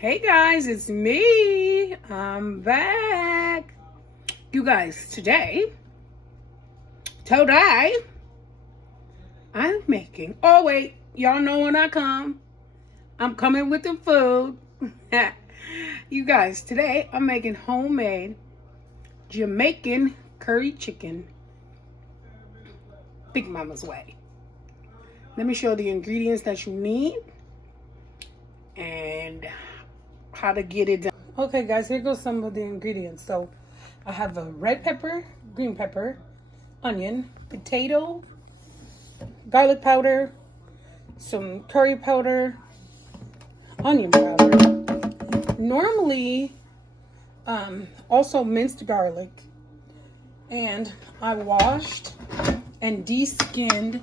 Hey guys, it's me. I'm back. You guys, today, I'm making, oh wait, y'all know when I come, I'm coming with the food. You guys, today I'm making homemade Jamaican curry chicken. Big Mama's way. Let me show the ingredients that you need and how to get it done. Okay guys, here goes some of the ingredients. So I have a red pepper, green pepper, onion, potato, garlic powder, some curry powder, onion powder. Normally, also minced garlic. And I washed and de-skinned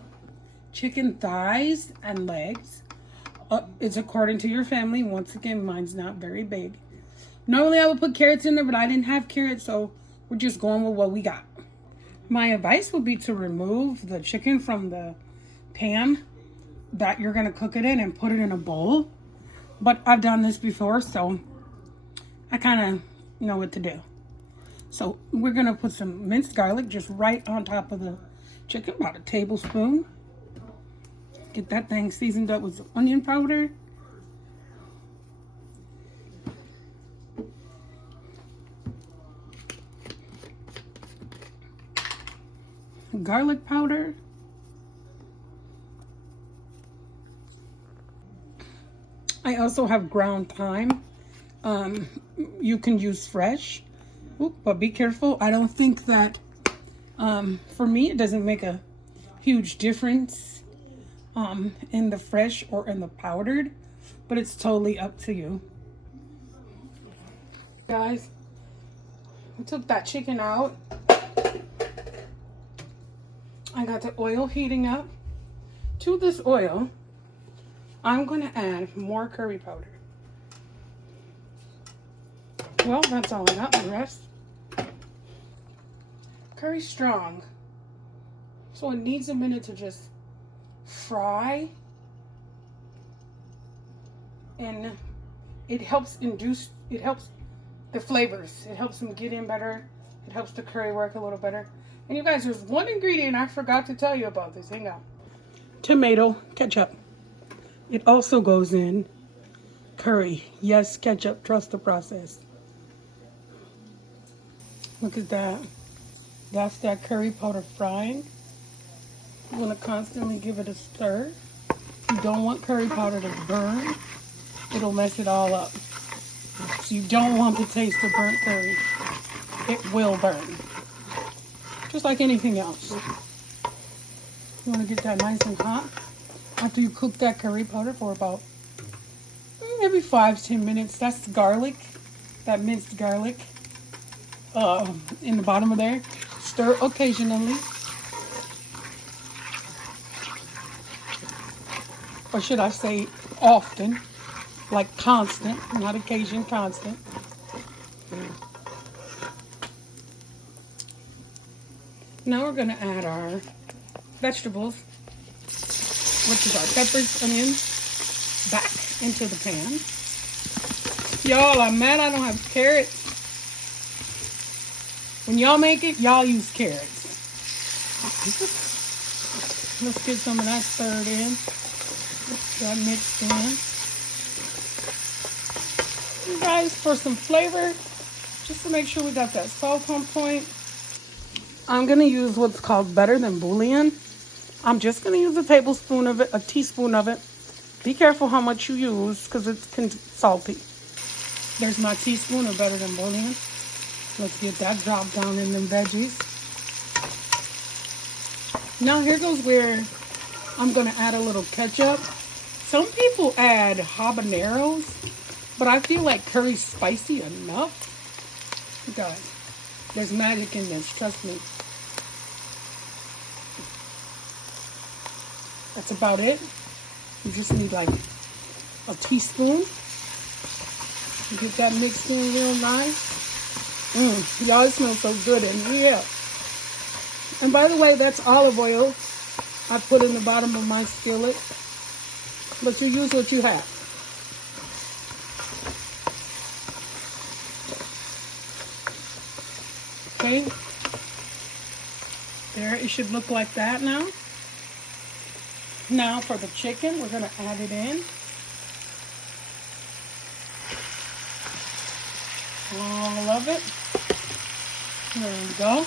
chicken thighs and legs. It's according to your family. Once again, mine's not very big. Normally I would put carrots in there, but I didn't have carrots, so we're just going with what we got. My advice would be to remove the chicken from the pan that you're gonna cook it in and put it in a bowl. But I've done this before, so I kind of know what to do. So we're gonna put some minced garlic just right on top of the chicken, about a tablespoon. Get that thing seasoned up with some onion powder. Garlic powder. I also have ground thyme. You can use fresh, but be careful. I don't think that, for me, it doesn't make a huge difference in the fresh or in the powdered, but it's totally up to you. Guys, I took that chicken out. I got the oil heating up. To this oil, I'm going to add more curry powder. Well, that's all I got. The rest. Curry's strong, so it needs a minute to just fry, and it helps the flavors. It helps them get in better. It helps the curry work a little better. And you guys, there's one ingredient I forgot to tell you about this. Hang on. Tomato ketchup. It also goes in curry. Yes, ketchup. Trust the process. Look at that. That's that curry powder frying. You want to constantly give it a stir. You don't want curry powder to burn. It'll mess it all up. So you don't want the taste of burnt curry. It will burn. Just like anything else. You want to get that nice and hot. After you cook that curry powder for about maybe 5-10 minutes. That's garlic. That minced garlic. In the bottom of there. Stir occasionally. Or should I say often, like constant, not occasion, constant. Now we're going to add our vegetables, which is our peppers, onions, back into the pan. Y'all, I'm mad I don't have carrots. When y'all make it, y'all use carrots. Let's get some of that stirred in. That mixed in. You guys, for some flavor, just to make sure we got that salt on point, I'm going to use what's called Better Than Bouillon. I'm just going to use a tablespoon of it, a teaspoon of it. Be careful how much you use because it's salty. There's my teaspoon of Better Than Bouillon. Let's get that dropped down in them veggies. Now here goes where I'm going to add a little ketchup. Some people add habaneros, but I feel like curry's spicy enough. You guys, there's magic in this, trust me. That's about it. You just need like a teaspoon. Get that mixed in real nice. Y'all, it smells so good in here. And by the way, that's olive oil I put in the bottom of my skillet. But you use what you have. Okay. There, it should look like that now. Now for the chicken, we're gonna add it in. All of it. There we go.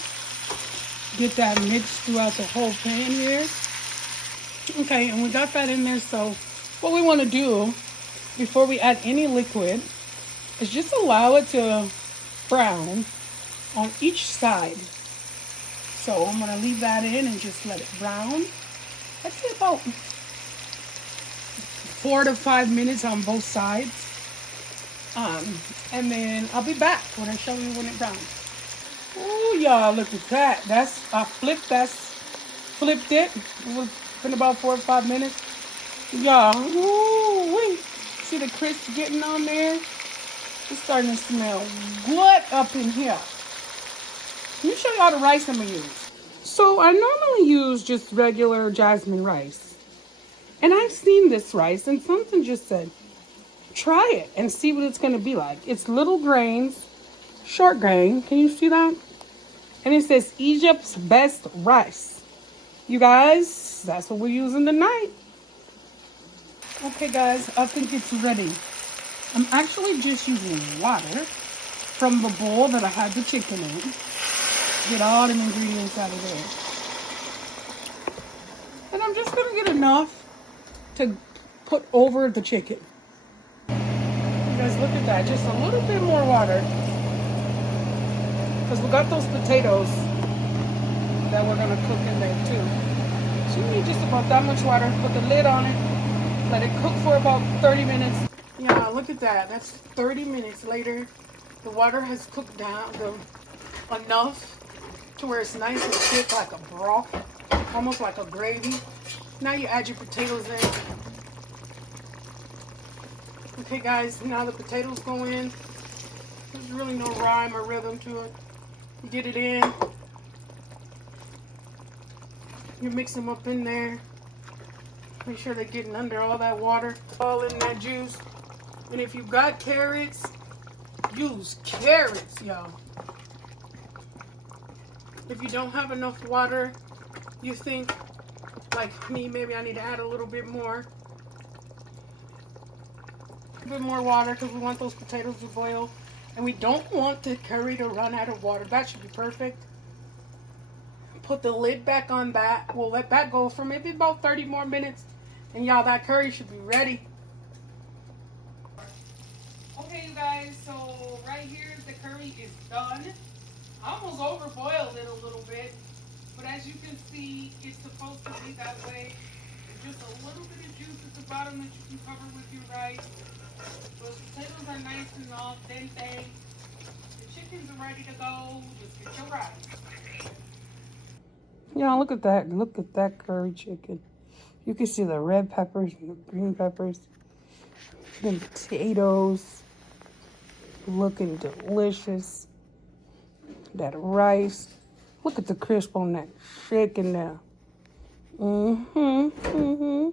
Get that mixed throughout the whole pan here. Okay, and we got that in there. So what we want to do before we add any liquid is just allow it to brown on each side. So I'm going to leave that in and just let it brown. I'd say about 4 to 5 minutes on both sides. And then I'll be back when I show you when it browns. Oh, y'all, look at that. I flipped it. It was in about 4 or 5 minutes. Y'all, ooh, see the crisp getting on there? It's starting to smell good up in here. Let me show y'all the rice I'm gonna use. So I normally use just regular jasmine rice. And I've seen this rice and something just said, try it and see what it's gonna be like. It's little grains, short grain. Can you see that? And it says Egypt's best rice. You guys, that's what we're using tonight. Okay guys, I think it's ready. I'm actually just using water from the bowl that I had the chicken in. Get all the ingredients out of there. And I'm just gonna get enough to put over the chicken. You guys, look at that, just a little bit more water. Because we got those potatoes that we're gonna cook in there too. So you need just about that much water. Put the lid on it. Let it cook for about 30 minutes. Yeah, look at that. That's 30 minutes later. The water has cooked down enough to where it's nice and thick like a broth. Almost like a gravy. Now you add your potatoes in. Okay guys, now the potatoes go in. There's really no rhyme or rhythm to it. You get it in. You mix them up in there. Make sure they're getting under all that water. All in that juice. And if you've got carrots, use carrots, y'all. If you don't have enough water, you think, like me, maybe I need to add a little bit more. A bit more water because we want those potatoes to boil. And we don't want the curry to run out of water. That should be perfect. Put the lid back on that. We'll let that go for maybe about 30 more minutes. And y'all, that curry should be ready. Okay, you guys, so right here, the curry is done. I almost overboiled it a little bit. But as you can see, it's supposed to be that way. There's just a little bit of juice at the bottom that you can cover with your rice. Those potatoes are nice and al dente. The chickens are ready to go. Just get your rice. Yeah, look at that. Look at that curry chicken. You can see the red peppers and the green peppers. The potatoes. Looking delicious. That rice. Look at the crisp on that chicken now. Mm-hmm.